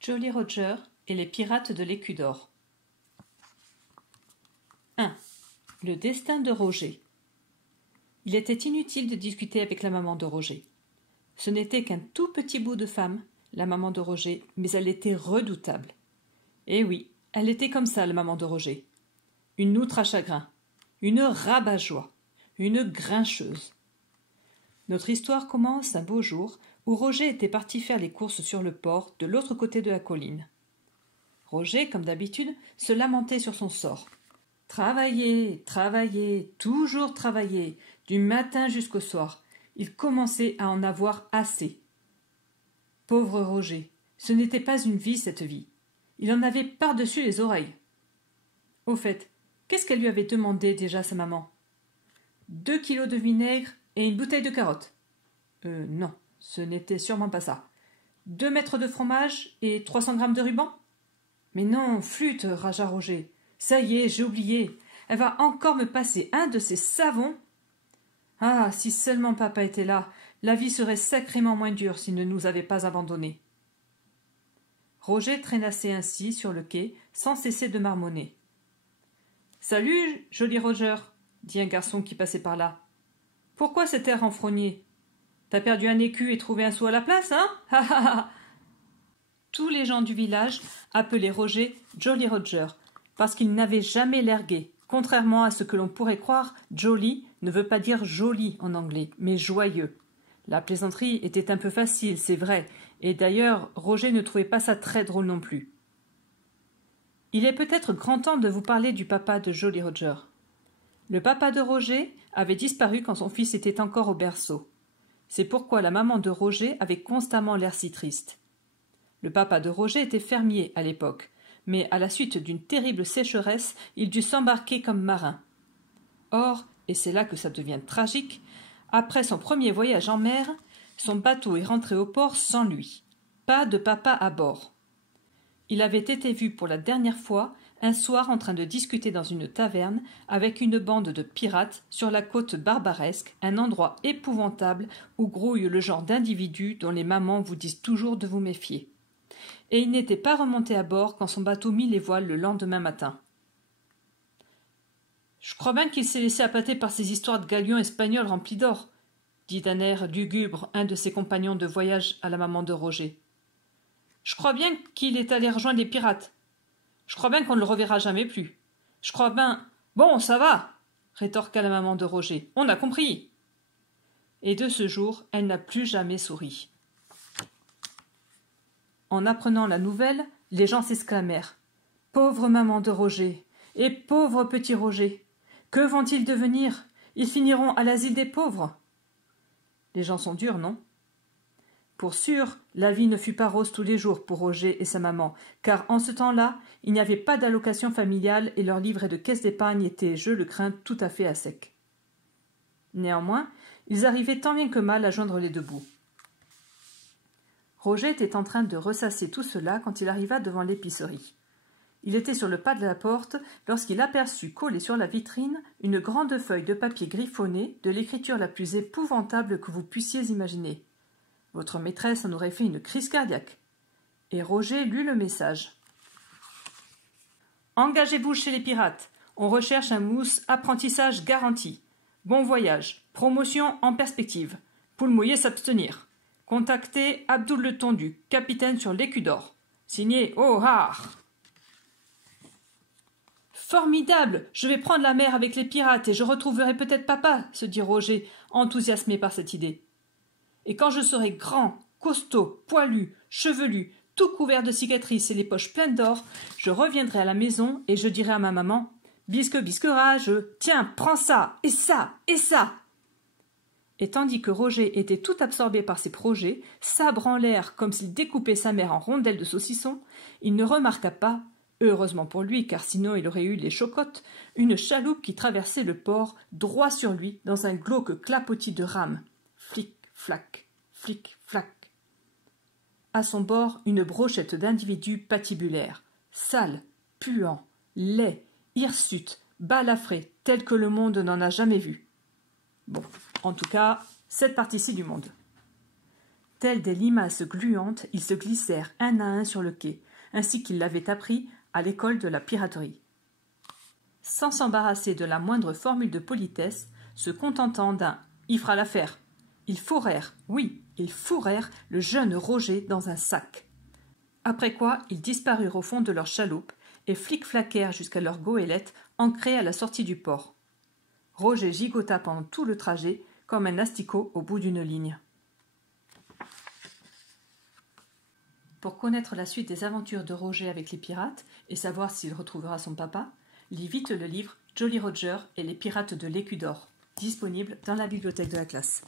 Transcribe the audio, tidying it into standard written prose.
Jolly Roger et les pirates de l'Écu d'Or. 1. Le destin de Roger. Il était inutile de discuter avec la maman de Roger. Ce n'était qu'un tout petit bout de femme, la maman de Roger, mais elle était redoutable. Eh oui, elle était comme ça, la maman de Roger. Une outre à chagrin, une rabat-joie, une grincheuse. Notre histoire commence un beau jour où Roger était parti faire les courses sur le port de l'autre côté de la colline. Roger, comme d'habitude, se lamentait sur son sort. Travailler, travailler, toujours travailler, du matin jusqu'au soir. Il commençait à en avoir assez. Pauvre Roger, ce n'était pas une vie, cette vie. Il en avait par-dessus les oreilles. Au fait, qu'est-ce qu'elle lui avait demandé déjà, sa maman? 2 kilos de vinaigre et une bouteille de carottes. Non, ce n'était sûrement pas ça. 2 mètres de fromage et 300 grammes de ruban? Mais non, flûte, ragea Roger. Ça y est, j'ai oublié. Elle va encore me passer un de ces savons. Ah, si seulement papa était là, la vie serait sacrément moins dure s'il ne nous avait pas abandonnés. Roger traînassait ainsi sur le quai, sans cesser de marmonner. « Salut, joli Roger !» dit un garçon qui passait par là. « Pourquoi cet air renfrogné? T'as perdu un écu et trouvé un sou à la place, hein? Ha ha ha !» Tous les gens du village appelaient Roger Jolly Roger, parce qu'il n'avait jamais l'air gai. Contrairement à ce que l'on pourrait croire, jolly ne veut pas dire joli en anglais, mais joyeux. La plaisanterie était un peu facile, c'est vrai, et d'ailleurs Roger ne trouvait pas ça très drôle non plus. Il est peut-être grand temps de vous parler du papa de Jolly Roger. Le papa de Roger avait disparu quand son fils était encore au berceau. C'est pourquoi la maman de Roger avait constamment l'air si triste. Le papa de Roger était fermier à l'époque, mais à la suite d'une terrible sécheresse, il dut s'embarquer comme marin. Or, et c'est là que ça devient tragique, après son premier voyage en mer, son bateau est rentré au port sans lui. Pas de papa à bord. Il avait été vu pour la dernière fois un soir en train de discuter dans une taverne avec une bande de pirates sur la côte barbaresque, un endroit épouvantable où grouille le genre d'individus dont les mamans vous disent toujours de vous méfier. Et il n'était pas remonté à bord quand son bateau mit les voiles le lendemain matin. « Je crois bien qu'il s'est laissé appâter par ces histoires de galions espagnols remplis d'or, » dit d'un air lugubre un de ses compagnons de voyage à la maman de Roger. « Je crois bien qu'il est allé rejoindre les pirates. Je crois bien qu'on ne le reverra jamais plus. Je crois bien... »« Bon, ça va !» rétorqua la maman de Roger. « On a compris !» Et de ce jour, elle n'a plus jamais souri. En apprenant la nouvelle, les gens s'exclamèrent. « Pauvre maman de Roger et pauvre petit Roger! Que vont-ils devenir? Ils finiront à l'asile des pauvres. » Les gens sont durs, non? Pour sûr, la vie ne fut pas rose tous les jours pour Roger et sa maman, car en ce temps-là, il n'y avait pas d'allocation familiale et leur livret de caisse d'épargne était, je le crains, tout à fait à sec. Néanmoins, ils arrivaient tant bien que mal à joindre les deux bouts. Roger était en train de ressasser tout cela quand il arriva devant l'épicerie. Il était sur le pas de la porte lorsqu'il aperçut collée sur la vitrine une grande feuille de papier griffonné de l'écriture la plus épouvantable que vous puissiez imaginer. Votre maîtresse en aurait fait une crise cardiaque. Et Roger lut le message. « Engagez-vous chez les pirates. On recherche un mousse apprentissage garanti. Bon voyage. Promotion en perspective. Poule mouillée s'abstenir. Contactez Abdoul le Tondu, capitaine sur l'Écu d'Or. Signé Ohar. » Formidable! Je vais prendre la mer avec les pirates et je retrouverai peut-être papa, se dit Roger, enthousiasmé par cette idée. Et quand je serai grand, costaud, poilu, chevelu, tout couvert de cicatrices et les poches pleines d'or, je reviendrai à la maison et je dirai à ma maman « Bisque, bisque rage, tiens, prends ça, et ça, et ça !» Et tandis que Roger était tout absorbé par ses projets, sabre en l'air comme s'il découpait sa mère en rondelles de saucisson, il ne remarqua pas, heureusement pour lui, car sinon il aurait eu les chocottes, une chaloupe qui traversait le port droit sur lui dans un glauque clapotis de rames. Flic, flac, flic, flac. À son bord, une brochette d'individus patibulaires, sales, puants, laids, hirsutes, balafrés, tels que le monde n'en a jamais vu. Bon, en tout cas, cette partie-ci du monde. Tels des limaces gluantes, ils se glissèrent un à un sur le quai, ainsi qu'ils l'avaient appris à l'école de la piraterie. Sans s'embarrasser de la moindre formule de politesse, se contentant d'un « il fera l'affaire », ils fourrèrent, oui, ils fourrèrent le jeune Roger dans un sac. Après quoi, ils disparurent au fond de leur chaloupe et flic-flaquèrent jusqu'à leur goélette ancrée à la sortie du port. Roger gigota pendant tout le trajet comme un asticot au bout d'une ligne. Pour connaître la suite des aventures de Roger avec les pirates et savoir s'il retrouvera son papa, lis vite le livre Jolly Roger et les pirates de l'Écu d'Or, disponible dans la bibliothèque de la classe.